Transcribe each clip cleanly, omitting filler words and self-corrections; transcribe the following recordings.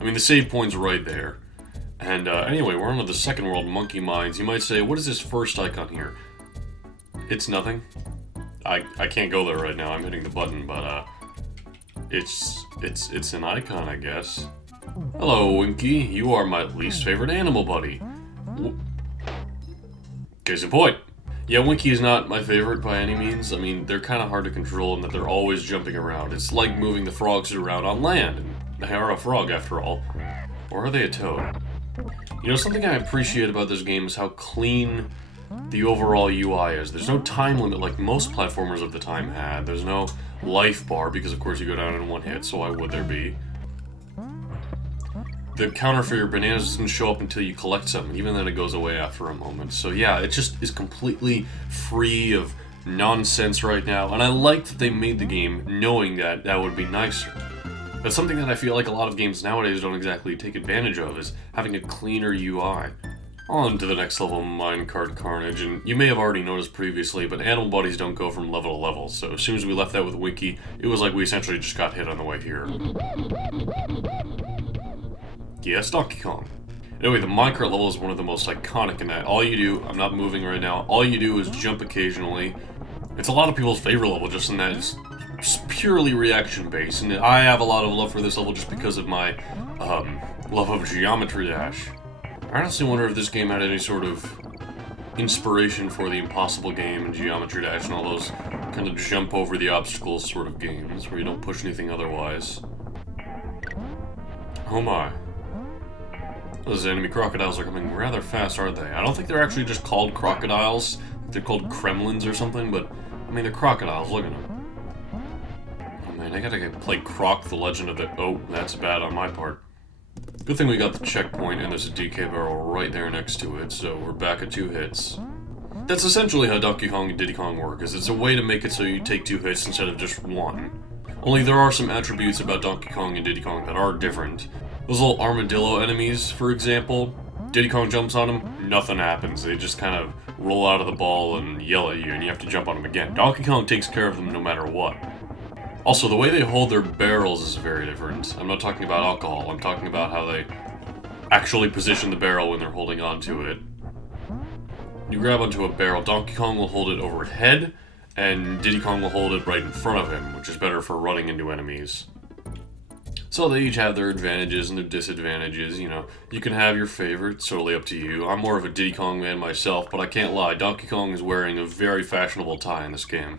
I mean, the save point's right there. And anyway, we're on to the second world, Monkey Mines. You might say, what is this first icon here? It's nothing. I can't go there right now. I'm hitting the button, but it's an icon, I guess. Hello, Winky. You are my least favorite animal buddy. Case in point. Yeah, Winky is not my favorite by any means. I mean, they're kind of hard to control in that they're always jumping around. It's like moving the frogs around on land, and they are a frog after all. Or are they a toad? You know, something I appreciate about this game is how clean the overall UI is. There's no time limit like most platformers of the time had. There's no life bar, because of course you go down in one hit, so why would there be? The counter for your bananas doesn't show up until you collect something, even then it goes away after a moment. So yeah, it just is completely free of nonsense right now, and I like that they made the game knowing that that would be nicer. That's something that I feel like a lot of games nowadays don't exactly take advantage of, is having a cleaner UI. On to the next level, Minecart Carnage, and you may have already noticed previously, but animal bodies don't go from level to level, so as soon as we left that with Winky, it was like we essentially just got hit on the way here. Yes, Donkey Kong. Anyway, the minecart level is one of the most iconic in that all you do, I'm not moving right now, all you do is jump occasionally. It's a lot of people's favorite level just in that it's purely reaction based, and I have a lot of love for this level just because of my love of Geometry Dash. I honestly wonder if this game had any sort of inspiration for the Impossible game and Geometry Dash and all those kind of jump over the obstacles sort of games where you don't push anything otherwise. Oh my. Those enemy crocodiles are coming rather fast, aren't they? I don't think they're actually just called crocodiles. They're called Kremlins or something, but I mean, they're crocodiles. Look at them. Oh man, I gotta play Croc, the Legend of the... Oh, that's bad on my part. Good thing we got the checkpoint and there's a DK barrel right there next to it, so we're back at 2 hits. That's essentially how Donkey Kong and Diddy Kong work, is it's a way to make it so you take 2 hits instead of just 1. Only there are some attributes about Donkey Kong and Diddy Kong that are different. Those little armadillo enemies, for example, Diddy Kong jumps on them, nothing happens. They just kind of roll out of the ball and yell at you, and you have to jump on them again. Donkey Kong takes care of them no matter what. Also, the way they hold their barrels is very different. I'm not talking about alcohol, I'm talking about how they actually position the barrel when they're holding onto it. You grab onto a barrel, Donkey Kong will hold it overhead, and Diddy Kong will hold it right in front of him, which is better for running into enemies. So they each have their advantages and their disadvantages, you know. You can have your favorite, it's totally up to you. I'm more of a Diddy Kong man myself, but I can't lie, Donkey Kong is wearing a very fashionable tie in this game.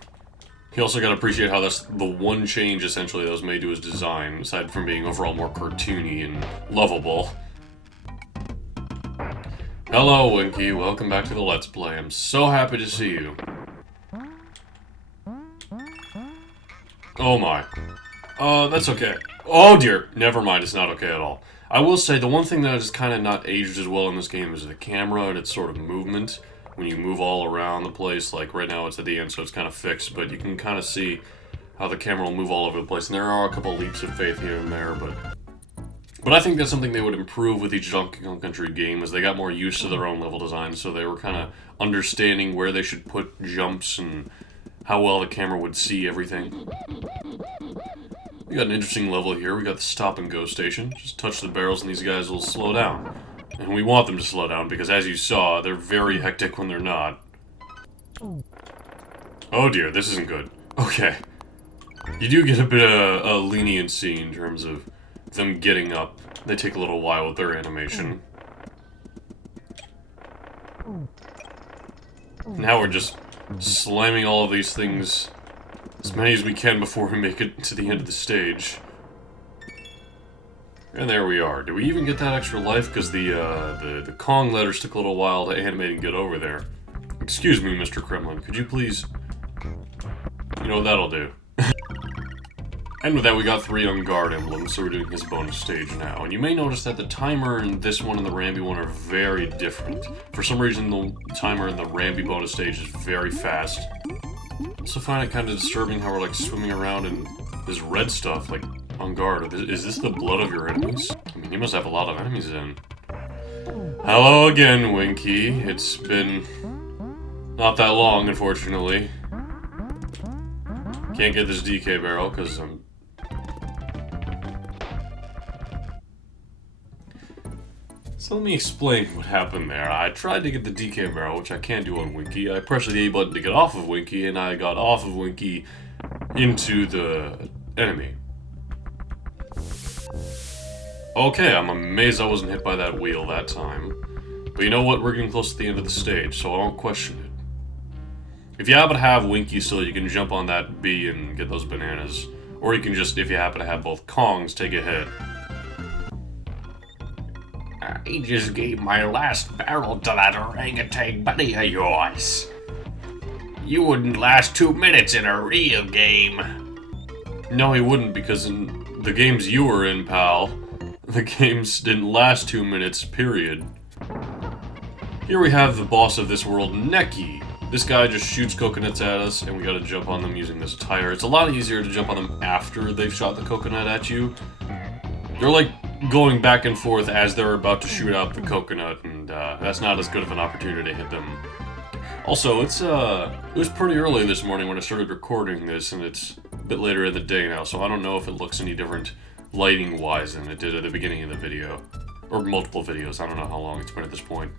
You also gotta appreciate how that's the one change, essentially, that was made to his design, aside from being overall more cartoony and lovable. Hello, Winky. Welcome back to the Let's Play. I'm so happy to see you. Oh my. That's okay. Oh dear. Never mind, it's not okay at all. I will say, the one thing that is kind of not aged as well in this game is the camera and its sort of movement. When you move all around the place, like right now it's at the end, so it's kind of fixed, but you can kind of see how the camera will move all over the place. And there are a couple leaps of faith here and there, but I think that's something they would improve with each Donkey Kong Country game, as they got more used to their own level design, so they were kind of understanding where they should put jumps and how well the camera would see everything. We got an interesting level here. We got the stop and go station. Just touch the barrels and these guys will slow down. And we want them to slow down because, as you saw, they're very hectic when they're not. Oh dear, this isn't good. Okay. You do get a bit of a leniency in terms of them getting up. They take a little while with their animation. Now we're just slamming all of these things, as many as we can before we make it to the end of the stage. And there we are. Did we even get that extra life? Because the Kong letters took a little while to animate and get over there. Excuse me, Mr. Kremlin, could you please... You know, that'll do. And with that, we got 3 on guard emblems, so we're doing his bonus stage now. And you may notice that the timer in this one and the Rambi one are very different. For some reason, the timer in the Rambi bonus stage is very fast. I also find it kind of disturbing how we're like swimming around in this red stuff, like on guard. Is this the blood of your enemies? I mean, you must have a lot of enemies then. Hello again, Winky. It's been not that long, unfortunately. Can't get this DK barrel because I'm... So let me explain what happened there. I tried to get the DK barrel, which I can't do on Winky. I pressed the A button to get off of Winky, and I got off of Winky into the enemy. Okay, I'm amazed I wasn't hit by that wheel that time. But you know what? We're getting close to the end of the stage, so I won't question it. If you happen to have Winky still, you can jump on that B and get those bananas. Or you can just, if you happen to have both Kongs, take a hit. I just gave my last barrel to that orangutan buddy of yours. You wouldn't last 2 minutes in a real game. No, he wouldn't, because in the games you were in, pal, the games didn't last 2 minutes, period. Here we have the boss of this world, Neki. This guy just shoots coconuts at us, and we gotta jump on them using this tire. It's a lot easier to jump on them after they've shot the coconut at you. They're like going back and forth as they're about to shoot out the coconut, and that's not as good of an opportunity to hit them. Also, it was pretty early this morning when I started recording this, and it's a bit later in the day now, so I don't know if it looks any different lighting-wise than it did at the beginning of the video. Or multiple videos, I don't know how long it's been at this point.